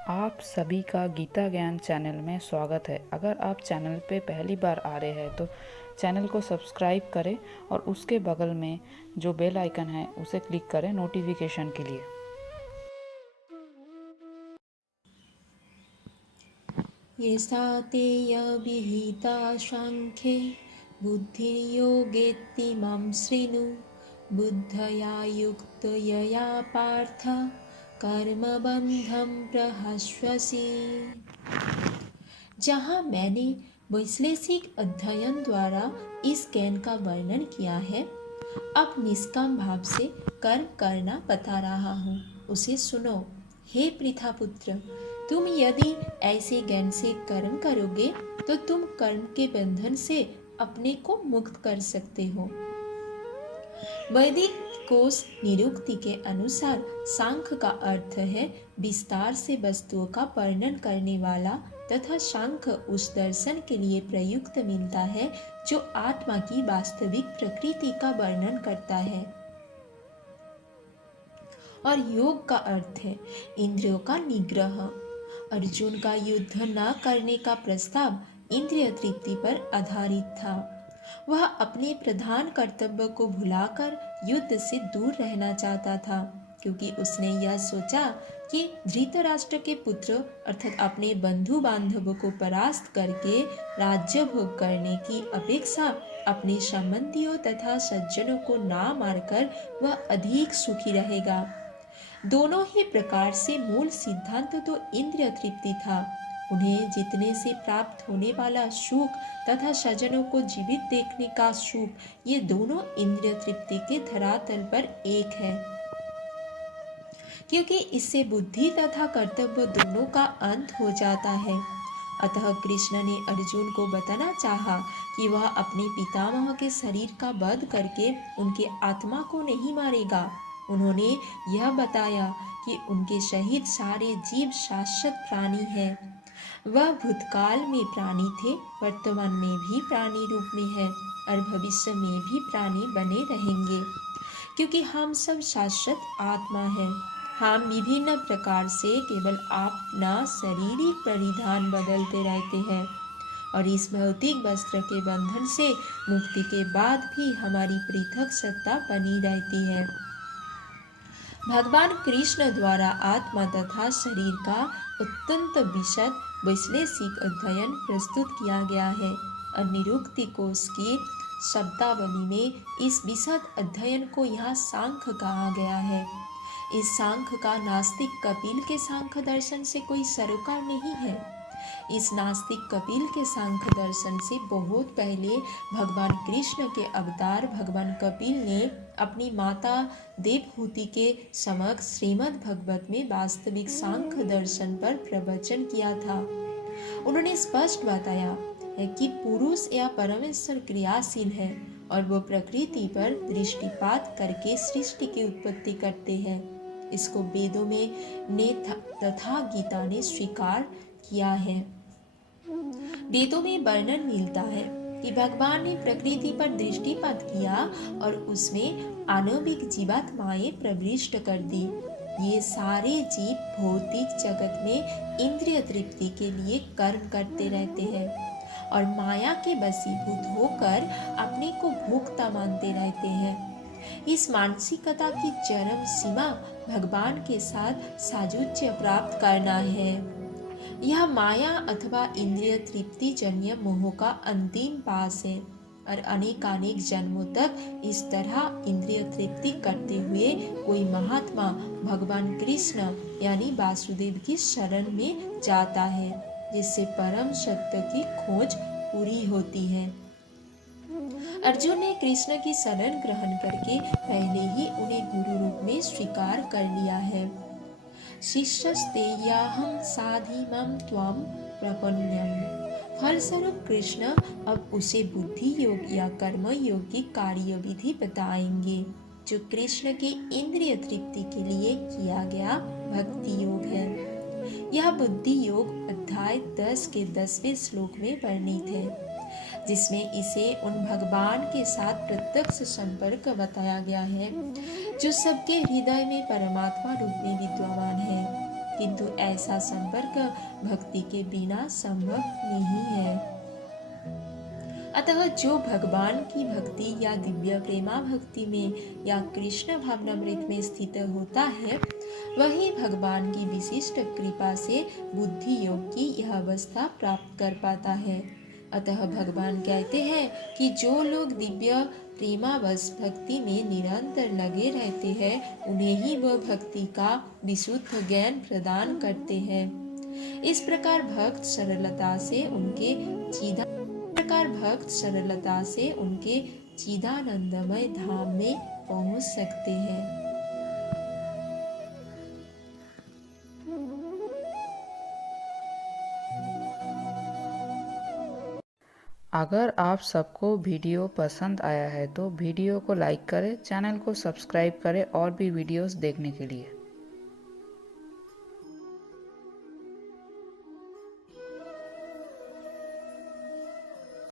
आप सभी का गीता ज्ञान चैनल में स्वागत है। अगर आप चैनल पे पहली बार आ रहे हैं तो चैनल को सब्सक्राइब करें और उसके बगल में जो बेल आइकन है उसे क्लिक करें नोटिफिकेशन के लिए। यथा ते विहिता सांख्ये बुद्धिर्योगेत्ति मां शृणु बुद्धया युक्तया पार्थ कर्मबन्धं प्रहस्यसि। जहाँ मैंने वैश्लेषिक अध्ययन द्वारा इस ज्ञान का वर्णन किया है, अब निष्काम भाव से कर्म करना बता रहा हूँ, उसे सुनो। हे पृथापुत्र, तुम यदि ऐसे ज्ञान से कर्म करोगे तो तुम कर्म के बंधन से अपने को मुक्त कर सकते हो। वैदिक कोश निरुक्ति के अनुसार सांख्य का अर्थ है विस्तार से वस्तुओं का वर्णन करने वाला, तथा सांख्य उस दर्शन के लिए प्रयुक्त मिलता है जो आत्मा की वास्तविक प्रकृति का वर्णन करता है। और योग का अर्थ है इंद्रियों का निग्रह। अर्जुन का युद्ध न करने का प्रस्ताव इंद्रिय तृप्ति पर आधारित था। वह अपने प्रधान कर्तव्य को भुलाकर युद्ध से दूर रहना चाहता था, क्योंकि उसने यह सोचा कि धृतराष्ट्र के पुत्र अर्थात अपने बंधु बांधवों को परास्त करके राज्य भोग करने की अपेक्षा अपने संबंधियों तथा सज्जनों को ना मारकर वह अधिक सुखी रहेगा। दोनों ही प्रकार से मूल सिद्धांत तो इंद्रिय तृप्ति था। उन्हें जितने से प्राप्त होने वाला सुख तथा सज्जनों को जीवित देखने का सुख, ये दोनों इंद्रिय तृप्ति के धरातल पर एक है, क्योंकि इससे बुद्धि तथा कर्तव्य दोनों का अंत हो जाता है। अतः कृष्ण ने अर्जुन को बताना चाहा कि वह अपने पितामह के शरीर का वध करके उनके आत्मा को नहीं मारेगा। उन्होंने यह बताया कि उनके सहित सारे जीव शाश्वत प्राणी हैं। वह भूतकाल में प्राणी थे, वर्तमान में भी प्राणी रूप में है और भविष्य में भी प्राणी बने रहेंगे, क्योंकि हम सब शाश्वत आत्मा हैं। हम विभिन्न प्रकार से केवल अपना शारीरिक परिधान बदलते रहते हैं और इस भौतिक वस्त्र के बंधन से मुक्ति के बाद भी हमारी पृथक सत्ता बनी रहती है। भगवान कृष्ण द्वारा आत्मा तथा शरीर का अत्यंत विशद वैश्लेषिक अध्ययन प्रस्तुत किया गया है और निरुक्ति कोश की शब्दावली में इस विशद अध्ययन को यहाँ सांख्य कहा गया है। इस सांख्य का नास्तिक कपिल के सांख्य दर्शन से कोई सरोकार नहीं है। इस नास्तिक कपिल के सांख्य दर्शन से बहुत पहले भगवान कृष्ण के अवतार भगवान कपिल ने अपनी माता देवहूति के समक्ष श्रीमद् भगवत में वास्तविक सांख्य दर्शन पर प्रवचन किया था। उन्होंने स्पष्ट बताया है कि पुरुष या परमेश्वर क्रियाशील है और वो प्रकृति पर दृष्टिपात करके सृष्टि की उत्पत्ति करते हैं। इसको वेदों में ने तथा गीता ने स्वीकार किया है। वेदों में वर्णन मिलता है कि भगवान ने प्रकृति पर दृष्टिपात किया और उसमें आणविक जीवात्माएं प्रविष्ट कर दी। ये सारे जीव भौतिक जगत में इंद्रिय तृप्ति के लिए कर्म करते रहते हैं और माया के वशीभूत होकर अपने को भोक्ता मानते रहते हैं। इस मानसिकता की चरम सीमा भगवान के साथ साजुज्य प्राप्त करना है। यह माया अथवा इंद्रिय तृप्ति जन्य मोह का अंतिम पास है और अनेकानेक जन्मों तक इस तरह इंद्रिय तृप्ति करते हुए कोई महात्मा भगवान कृष्ण यानी वासुदेव की शरण में जाता है, जिससे परम सत्य की खोज पूरी होती है। अर्जुन ने कृष्ण की शरण ग्रहण करके पहले ही उन्हें गुरु रूप में स्वीकार कर लिया है। शिष्यस्तेयाहं साधिमां त्वां प्रपन्नम्। फलस्वरूप कृष्ण अब उसे बुद्धि योग या कर्म योग की कार्य विधि बताएंगे, जो कृष्ण के इंद्रिय तृप्ति के लिए किया गया भक्ति योग है। यह बुद्धि योग अध्याय 10 के 10वें श्लोक में वर्णित है, जिसमें इसे उन भगवान के साथ प्रत्यक्ष संपर्क बताया गया है जो सबके हृदय में परमात्मा रूप में विद्यमान है। किंतु ऐसा संपर्क भक्ति के बिना संभव नहीं है। अतः जो भगवान की भक्ति या दिव्य प्रेमा भक्ति में या कृष्ण भावनामृत में स्थित होता है, वही भगवान की विशिष्ट कृपा से बुद्धि योग की यह अवस्था प्राप्त कर पाता है। अतः भगवान कहते हैं कि जो लोग दिव्य प्रेमावश भक्ति में निरंतर लगे रहते हैं, उन्हें ही वह भक्ति का विशुद्ध ज्ञान प्रदान करते हैं। इस प्रकार भक्त सरलता से उनके चिदानंदमय धाम में पहुंच सकते हैं। अगर आप सबको वीडियो पसंद आया है तो वीडियो को लाइक करें, चैनल को सब्सक्राइब करें और भी वीडियोस देखने के लिए।